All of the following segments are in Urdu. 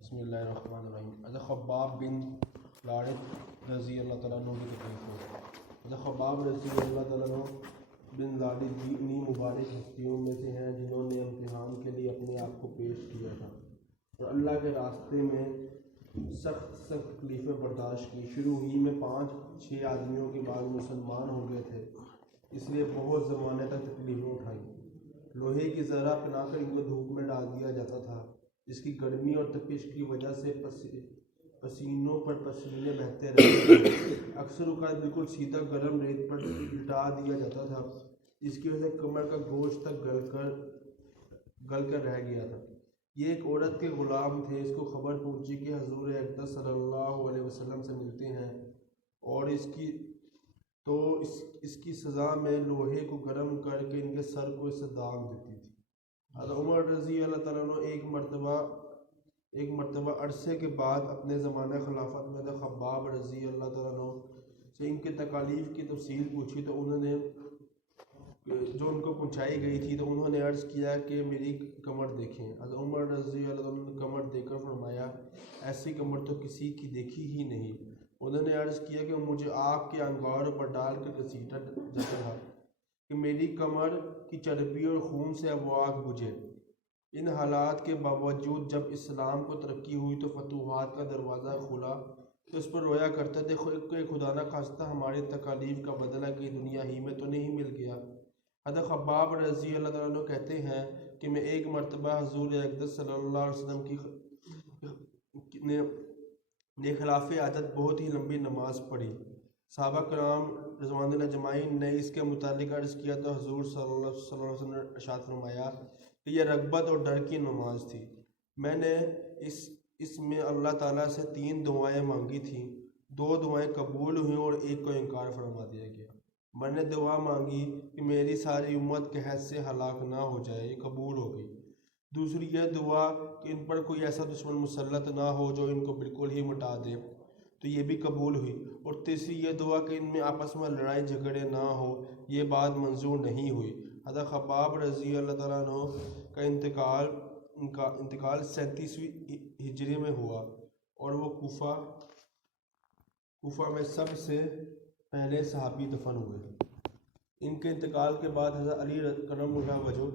بسم اللہ الرحمن الرحیم۔ حضرت خباب بن لارد رضی اللہ تعالیٰ عنہ کی تکلیف ہو۔ حضرت خباب رضی اللہ تعالیٰ عنہ بن لارد بھی انہی مبارک ہستیوں میں سے ہیں جنہوں نے امتحان کے لیے اپنے آپ کو پیش کیا تھا اور اللہ کے راستے میں سخت تکلیفیں برداشت کی۔ شروع ہی میں 5-6 آدمیوں کے بعد مسلمان ہو گئے تھے، اس لیے بہت زمانے تک تکلیفیں اٹھائی۔ لوہے کی ذرہ پہنا کر ان کو دھوپ میں ڈال دیا جاتا تھا، جس کی گرمی اور تپش کی وجہ سے پسینوں پر پسینے بہتے رہتے تھے۔ اکثر اوقات بالکل سیدھا گرم ریت پر لٹا دیا جاتا تھا، جس کی وجہ سے کمر کا گوشت تک گل کر رہ گیا تھا۔ یہ ایک عورت کے غلام تھے۔ اس کو خبر پہنچی کہ حضور اقدس صلی اللہ علیہ وسلم سے ملتے ہیں اور اس کی سزا میں لوہے کو گرم کر کے ان کے سر کو اس سے داغ دیتی تھی۔ حضرت عمر رضی اللہ تعالیٰ عنہ ایک مرتبہ عرصے کے بعد اپنے زمانہ خلافت میں حضرت خباب رضی اللہ تعالیٰ عنہ سے ان کے تکالیف کی تفصیل پوچھی تو انہوں نے جو ان کو پہنچائی گئی تھی تو انہوں نے عرض کیا کہ میری کمر دیکھیں۔ حضرت عمر رضی اللہ عنہ نے کمر دیکھ کر فرمایا ایسی کمر تو کسی کی دیکھی ہی نہیں۔ انہوں نے عرض کیا کہ مجھے آپ کے انگاروں پر ڈال کر گھسیٹا جاتا تھا کہ میری کمر کی چربی اور خون سے اب آگ بجھے۔ ان حالات کے باوجود جب اسلام کو ترقی ہوئی تو فتوحات کا دروازہ کھلا تو اس پر رویا کرتے تھے کہ خدا نہ خواستہ ہماری تکالیف کا بدلہ کی دنیا ہی میں تو نہیں مل گیا۔ حضرت خباب رضی اللہ تعالیٰ عنہ کہتے ہیں کہ میں ایک مرتبہ حضور اقدس صلی اللہ علیہ وسلم نے خلاف عادت بہت ہی لمبی نماز پڑھی۔ صحابہ کرام رضوان اللہ اجمعین نے اس کے متعلق عرض کیا تو حضور صلی اللہ علیہ وسلم نے ارشاد فرمایا کہ یہ رغبت اور ڈر کی نماز تھی. میں نے اس میں اللہ تعالیٰ سے 3 دعائیں مانگی تھیں. 2 دعائیں قبول ہوئیں اور ایک کو انکار فرما دیا گیا. میں نے دعا مانگی کہ میری ساری امت قحط سے ہلاک نہ ہو جائے، یہ قبول ہو گئی. دوسری یہ دعا کہ ان پر کوئی ایسا دشمن مسلط نہ ہو جو ان کو بالکل ہی مٹا دے، تو یہ بھی قبول ہوئی. اور تیسری یہ دعا کہ ان میں آپس میں لڑائی جھگڑے نہ ہو، یہ بات منظور نہیں ہوئی. حضرت خباب رضی اللہ تعالیٰ عنہ کا انتقال 37ویں ہجری میں ہوا اور وہ کوفہ میں سب سے پہلے صحابی دفن ہوئے. ان کے انتقال کے بعد حضرت علی کرم اللہ وجہ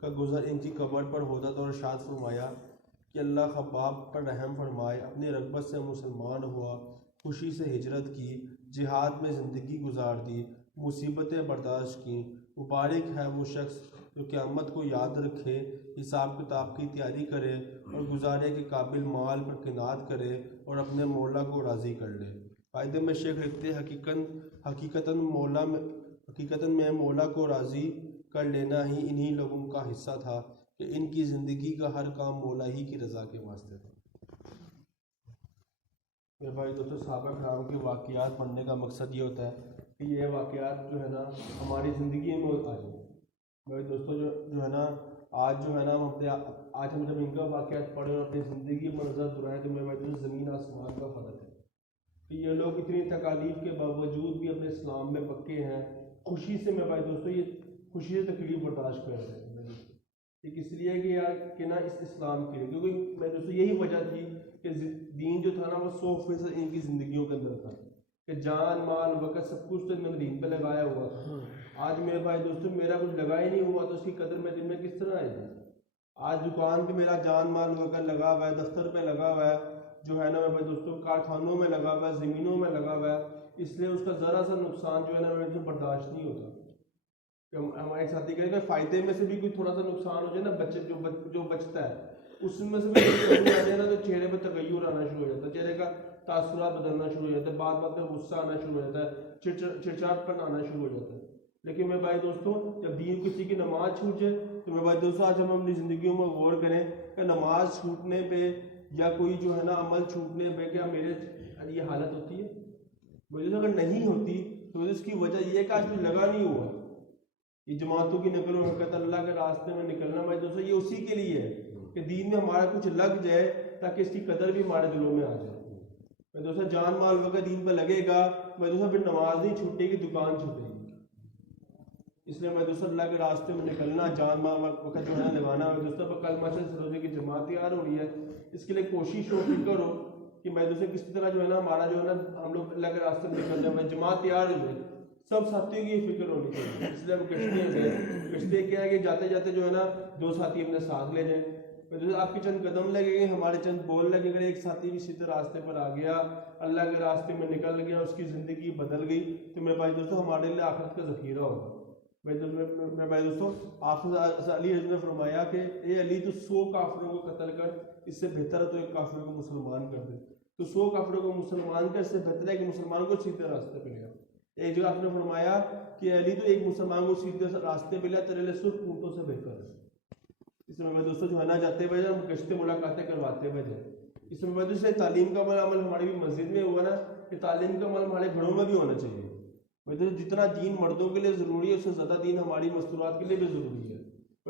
کا گزر ان کی قبر پر ہوتا تو ارشاد فرمایا کہ اللہ خباب پر رحم فرمائے. اپنی رغبت سے مسلمان ہوا، خوشی سے ہجرت کی، جہاد میں زندگی گزار دی، مصیبتیں برداشت کیں. مبارک ہے وہ شخص جو قیامت کو یاد رکھے، حساب کتاب کی تیاری کرے اور گزارے کے قابل مال پر قناعت کرے اور اپنے مولا کو راضی کر لے. فائدے میں شیخ لکھتے حقیقتاً میں مولا کو راضی کر لینا ہی انہی لوگوں کا حصہ تھا کہ ان کی زندگی کا ہر کام مولا ہی کی رضا کے واسطے تھا. میرے بھائی دوستوں، صحابہ کرام کے واقعات پڑھنے کا مقصد یہ ہوتا ہے کہ یہ واقعات جو ہے نا ہماری زندگی میں آ جائیں. میرے دوستوں جو ہے نا آج جو ہے نا آج ہم جب ان کا واقعات پڑھیں اور اپنی زندگی پر نظر دہرائیں تو میرے بھائی دوستوں زمین آسمان کا فرق ہے کہ یہ لوگ اتنی تکالیف کے باوجود بھی اپنے اسلام میں پکے ہیں. خوشی سے میرے بھائی دوستوں یہ خوشی سے تکلیف برداشت کر رہے ہیں. ایک اس لیے کہ یار کہ نا اس اسلام کے لیے، کیونکہ میں دوستوں یہی وجہ تھی کہ دین جو تھا نا وہ 100% ان کی زندگیوں کے اندر تھا کہ جان مال وقت سب کچھ تو انہوں نے دین پہ لگایا ہوا تھا. آج میرے بھائی دوستوں میرا کچھ لگا ہی نہیں ہوا تو اس کی قدر میں دن میں کس طرح آئے گی. آج دکان پہ میرا جان مال وقت لگا ہوا ہے، دفتر پہ لگا ہوا ہے، جو ہے نا میرے بھائی دوستوں کارخانوں میں لگا ہوا ہے، زمینوں میں لگا ہوا ہے. اس لیے اس کا ذرا سا نقصان جو ہے نا میرے سے برداشت نہیں ہوتا. ہمارے ساتھی کہتے ہیں کہ فائدے میں سے بھی کوئی تھوڑا سا نقصان ہو جائے نا جو بچتا ہے اس میں سے بھی آ جائے نا تو چہرے پہ تغیر آنا شروع ہو جاتا ہے، چہرے کا تاثرات بدلنا شروع ہو جاتا ہے، بات بات میں غصہ آنا شروع ہو جاتا ہے، چڑچاٹ پن آنا شروع ہو جاتا ہے. لیکن میرے بھائی دوستوں جب دین کسی کی نماز چھوٹ جائے تو میرے بھائی دوستوں آج ہم اپنی زندگیوں میں غور کریں کہ نماز چھوٹنے پہ یا کوئی جو ہے نا عمل چھوٹنے پہ کیا میرے یہ حالت ہوتی ہے. مجھے اگر نہیں ہوتی تو اس کی وجہ یہ ہے کہ آج کچھ لگا نہیں ہوا. یہ جماعتوں کی نقل و حرکت اللہ کے راستے میں نکلنا بھائی دوستوں یہ اسی کے لیے ہے کہ دین میں ہمارا کچھ لگ جائے تاکہ اس کی قدر بھی ہمارے دلوں میں آ جائے. بھائی دوستوں جان مال وقت دین پہ لگے گا، بھائی دوستوں پھر نماز نہیں چھوٹے گی، دکان چھوٹے گی. اس لیے بھائی دوستوں اللہ کے راستے میں نکلنا، جان مال وقت جو ہے لگانا. بھائی دوستوں پر کل ماشاء روزے کی جماعت تیار ہو رہی ہے، اس کے لیے کوشش ہو فکر ہو کہ بھائی دوستوں کس طرح جو ہے نا ہمارا جو ہے نا ہم لوگ اللہ کے راستے میں نکل جائیں، جماعت تیار ہو جائے. سب ساتھیوں کی یہ فکر ہونی چاہیے. اس لیے ہم کشتے کیا ہے کہ جاتے جاتے جو ہے نا 2 ساتھی اپنے ساتھ لے جائیں. آپ کے چند قدم لگے گئے، ہمارے چند بول لگے گئے، ایک ساتھی بھی سیدھے راستے پر آ گیا، اللہ کے راستے میں نکل گیا، اس کی زندگی بدل گئی تو میرے بھائی دوستوں ہمارے لیے آخرت کا ذخیرہ ہوگا. میرے بھائی دوستوں آپ علی نے فرمایا کہ اے علی تو 100 کافروں کو قتل کر، اس سے بہتر ہے تو ایک کافر کو مسلمان کر دے. تو 100 کافروں کو مسلمان کر، اس سے بہتر ہے کہ مسلمان کو سیدھے راستے پہ لے. ایک جگہ آپ نے فرمایا کہ علی تو ایک مسلمان کو سیدھے راستے پہ لیا تیرے لیے 100 اونٹوں سے بہتر ہے. اس میں میں دوستوں جو ہے نا جاتے ہوئے ہم گشتے ملاقاتیں کرواتے ہوئے جائیں. اس میں دوستوں تعلیم کا عمل ہماری بھی مسجد میں ہوا نا کہ تعلیم کا عمل ہمارے گھروں میں بھی ہونا چاہیے. جتنا دین مردوں کے لیے ضروری ہے اس سے زیادہ دین ہماری مستورات کے لیے بھی ضروری ہے.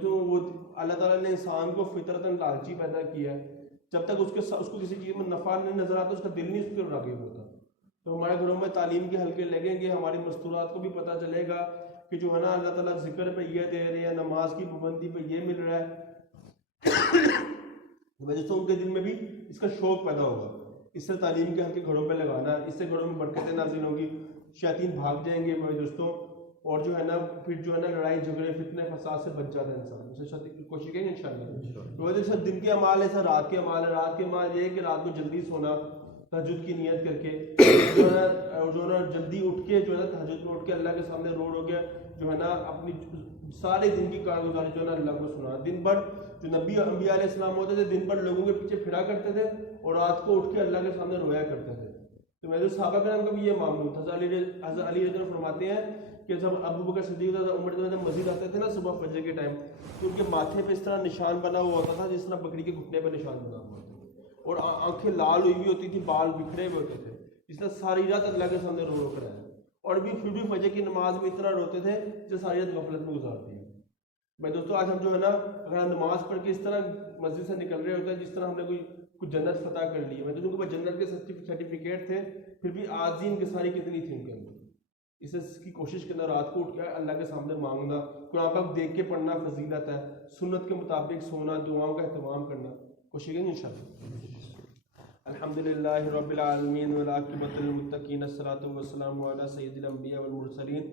تو وہ اللہ تعالیٰ نے انسان کو فطرتاً لالچی پیدا کیا ہے. جب تک اس کو کسی چیز میں نفع نہیں نظر آتا اس کا دل نہیں اس کے راغب ہوتا. تو ہمارے گھروں میں تعلیم کے حلقے لگیں گے، ہماری مستورات کو بھی پتہ چلے گا کہ جو ہے نا اللہ تعالیٰ ذکر پہ یہ دے رہے ہیں، نماز کی پابندی پہ یہ مل رہا ہے. وجہ سے ان کے دل میں بھی اس کا شوق پیدا ہوگا. اس سے تعلیم کے حلقے گھروں پہ لگانا، اس سے گھروں میں برکتیں نازل ہوگی، شیاطین بھاگ جائیں گے میرے دوستوں. اور جو ہے نا پھر جو ہے نا لڑائی جھگڑے فتنے فساد سے بچ جاتا ہے انسان. اسے کوشش کریں گے انشاءاللہ. تو وجہ سے دن کے اعمال ایسا رات کے اعمال ہے. رات کے اعمال یہ ہے کہ رات کو جلدی سونا تہجد کی نیت کر کے، جو ہے نا جلدی اٹھ کے جو ہے نا تہجد میں اٹھ کے اللہ کے سامنے روڈ ہو گیا جو ہے نا اپنی سارے دن کی کارگزاری جو ہے نا اللہ کو سنا. دن بھر جو نبی انبیاء علیہ السلام ہوتے تھے دن بھر لوگوں کے پیچھے پھرا کرتے تھے اور رات کو اٹھ کے اللہ کے سامنے رویا کرتے تھے. تو میں صحابہ کرام کا بھی یہ معاملہ تھا. حضرت علی رضی اللہ عنہ فرماتے ہیں کہ جب ابو بکر صدیق عمر جب مسجد آتے تھے نا صبح فجر کے ٹائم, تو ان کے ماتھے پہ اس طرح نشان بنا ہوا ہوتا تھا جس طرح بکری کے گھٹنے پہ نشان بنا ہوا ہوتا, اور آنکھیں لال ہوئی ہوئی ہوتی تھی, بال بکھرے ہوئے ہوتے تھے, جس طرح ساری رات اللہ کے سامنے رو کر آئے, اور پھر بھی فجر کی نماز میں اتنا روتے تھے جو ساری رات غفلت میں گزارتی ہے. میں دوستوں آج ہم جو ہے نا اگر ہم نماز پڑھ کے اس طرح مسجد سے نکل رہے ہوتے ہیں جس طرح ہم نے کوئی جنت فتح کر لی ہے. میں دوستوں کے پاس جنت کے سرٹیفکیٹ تھے, پھر بھی آجزی انکساری کتنی تھی ان کے اندر. اس کی کوشش کرنا, رات کو اٹھ کے اللہ کے سامنے مانگنا, قرآن پاک دیکھ کے پڑھنا فضیلت ہے, سنت کے مطابق سونا, دعاؤں کا اہتمام کرنا, کوشش کریں انشاءاللہ. الحمدللہ رب العالمین والعاقبۃ للمتقین, الصلاۃ والسلام علی سید الانبیاء والمرسلین,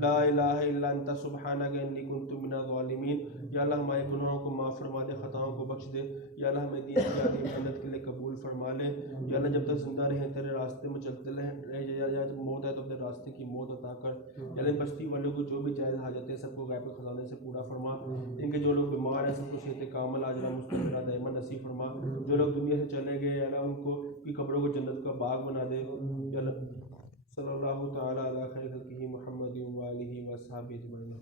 لا الہ الا انت سبحانک انی کنت من الظالمین. یا اللہ ہمارے گناہوں کو معاف فرما دے, خطاؤں کو بخش دے. یا اللہ ہمیں دین کی عظیم جنت کے لیے قبول فرما لے. یا اللہ جب تک زندہ رہیں تیرے راستے میں چلتے رہیں, یا جب موت ہے تو اپنے راستے کی موت عطا کر. یا اللہ بستی والوں کو جو بھی جائز حاجت ہے سب کو غیب کے خزانے سے پورا فرما. ان کے جو لوگ بیمار ہیں سب کو صحت کامل عاجلہ مستقبلہ دائمہ نصیب فرما. جو لوگ دنیا سے چلے گئے یا اللہ ان کو کی قبروں کو جنت کا باغ بنا دے. یا اللہ صلی اللہ تعالی علی خیر خلقہ محمد و آلہ و اصحابہ اجمعین.